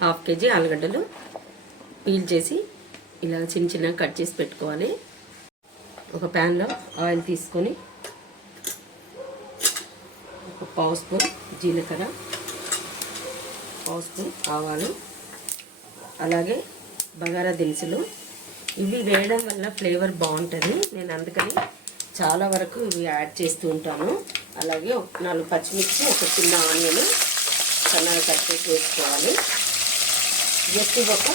Half KG ఆలుగడ్డలు peel చేసి ఇలా చిన్న చిన్నగా కట్ చేసి పెట్టుకోవాలి. ఒక ప్యాన్లో ఆయిల్ తీసుకొని ఒక పావు స్పూన్ జీలకర్ర పావు స్పూన్ ఆవాలు అలాగే బగారా దినుసులు. ఇవి వేయడం వల్ల ఫ్లేవర్ బాగుంటుంది. నేను అందుకని చాలా వరకు ఇవి యాడ్ చేస్తూ ఉంటాను. అలాగే నాలుగు పచ్చిమిర్చి ఒక చిన్న ఆనియన్ సన్నగా కట్ చేసి వేసుకోవాలి. జస్ట్ ఒక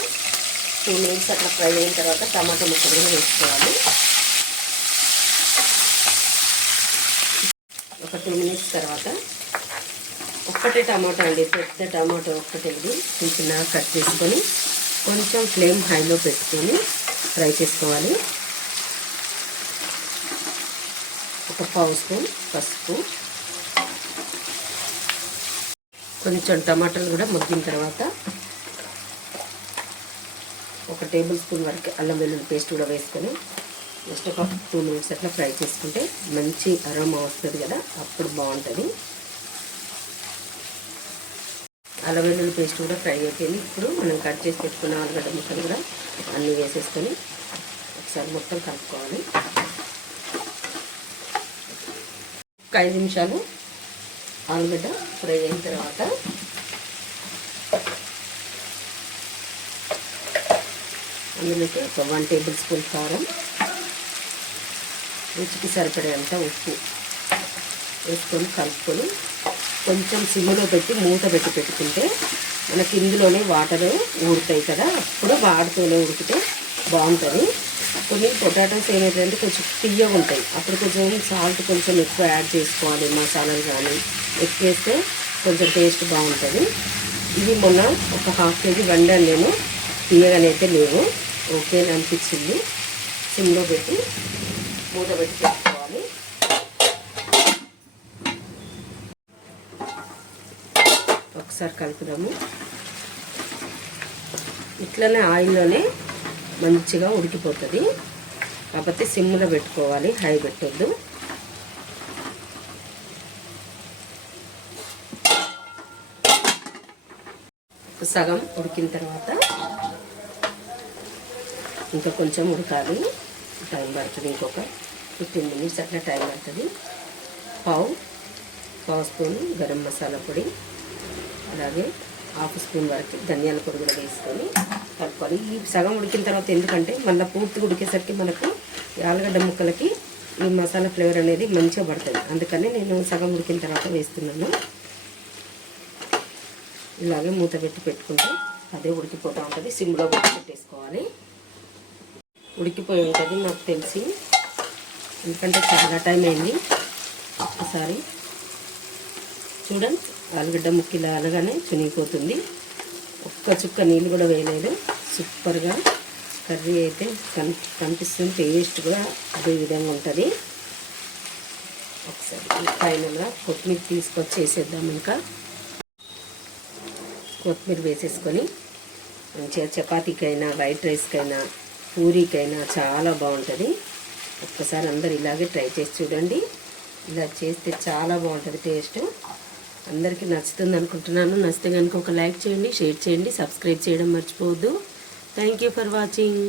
టూ మినిట్స్ అట్లా ఫ్రై అయిన తర్వాత టమాటా ముక్కలు కూడా వేసుకోవాలి. ఒక టూ మినిట్స్ తర్వాత ఒక్కటే టమాటా అండి పెద్ద టమాటా ఒక్కటే ఇది చిన్న చిన్నగా కట్ చేసుకొని కొంచెం ఫ్లేమ్ హైలో పెట్టుకొని ఫ్రై చేసుకోవాలి. ఒక పావు స్పూన్ పసుపు. కొంచెం టమాటాలు కూడా ముగ్గిన తర్వాత ఒక టేబుల్ స్పూన్ వరకు అల్లం వెల్లుల్లి పేస్ట్ కూడా వేసుకొని జస్ట్ ఒక టూ మినిట్స్ అట్లా ఫ్రై చేసుకుంటే మంచి అరోమా వస్తుంది కదా అప్పుడు బాగుంటుంది. అల్లం వెల్లుల్లి పేస్ట్ కూడా ఫ్రై అయిపోయింది. ఇప్పుడు మనం కట్ చేసి పెట్టుకున్న ఆలుగడ్డ ముక్కలు కూడా అన్నీ వేసేసుకొని ఒకసారి మొత్తం కలుపుకోవాలి. ఒక ఐదు నిమిషాలు ఆలుగడ్డ ఫ్రై అయిన తర్వాత అందులోకి ఒక వన్ టేబుల్ స్పూన్ కారం రుచికి సరిపడేంత ఉప్పు వేసుకొని కలుపుకొని కొంచెం సిమ్లో పెట్టి మూత పెట్టి పెట్టుకుంటే మనకి ఇందులోనే వాటర్ ఊరుతాయి కదా అప్పుడు వాడుతూనే ఉడికితే బాగుంటుంది. కొన్ని పొటాటోస్ ఏమైతే కొంచెం తీయగా ఉంటాయి. అప్పుడు కొంచెం సాల్ట్ కొంచెం ఎక్కువ యాడ్ చేసుకోవాలి మసాలాలు కానీ ఎక్కువ వేస్తే కొంచెం టేస్ట్ బాగుంటుంది. ఇది మొన్న ఒక హాఫ్ కేజీ వండాను నేను తీయగానైతే లేవు. ఓకే అని అనిపించింది? సిమ్లో పెట్టి మూత పెట్టి పెట్టుకోవాలి. ఒకసారి కలుపుదాము. ఇట్లనే ఆయిల్లోనే మంచిగా ఉడికిపోతుంది. కాకపోతే సిమ్లో పెట్టుకోవాలి హై పెట్టొద్దు. సగం ఉడికిన తర్వాత ఇంకా కొంచెం ఉడకాలి. టైం పడుతుంది ఇంకొక ఫిఫ్టీన్ మినిట్స్ అట్లా టైం పడుతుంది. పావు పావు స్పూన్ గరం మసాలా పొడి అలాగే హాఫ్ స్పూన్ వరకు ధనియాల పొడి కూడా వేసుకొని కలుపుకోవాలి. ఈ సగం ఉడికిన తర్వాత ఎందుకంటే మళ్ళీ పూర్తిగా ఉడికేసరికి మనకు ఆలుగడ్డ ముక్కలకి ఈ మసాలా ఫ్లేవర్ అనేది మంచిగా పడుతుంది. అందుకని నేను సగం ఉడికిన తర్వాత వేస్తున్నాను. ఇలాగే మూత పెట్టి పెట్టుకుంటే అదే ఉడికిపోతూ ఉంటుంది. సిమ్లో పెట్టి పెట్టేసుకోవాలి. ఉడికిపోయి ఉంటుంది నాకు తెలిసి. ఎందుకంటే చాలా టైం అయింది ఒకసారి చూడండి ఆలుగడ్డ ముక్కిలా అనగానే చునిగిపోతుంది. ఒక్క చుక్క నీళ్ళు కూడా వేయలేదు. సూపర్గా కర్రీ అయితే కన్ కనిపిస్తుంది. టేస్ట్ కూడా అదే విధంగా ఉంటుంది. ఒకసారి ఫైనల్గా కొత్తిమీర తీసుకొచ్చి వేసేద్దాం ఇంకా. కొత్తిమీర వేసేసుకొని మంచిగా చపాతీకైనా వైట్ రైస్కైనా పూరీకైనా చాలా బాగుంటుంది. ఒక్కసారి అందరు ఇలాగే ట్రై చేసి చూడండి. ఇలా చేస్తే చాలా బాగుంటుంది టేస్ట్. అందరికీ నచ్చుతుంది అనుకుంటున్నాను. నచ్చితే కనుక ఒక లైక్ చేయండి షేర్ చేయండి సబ్స్క్రైబ్ చేయడం మర్చిపోవద్దు. Thank you for watching.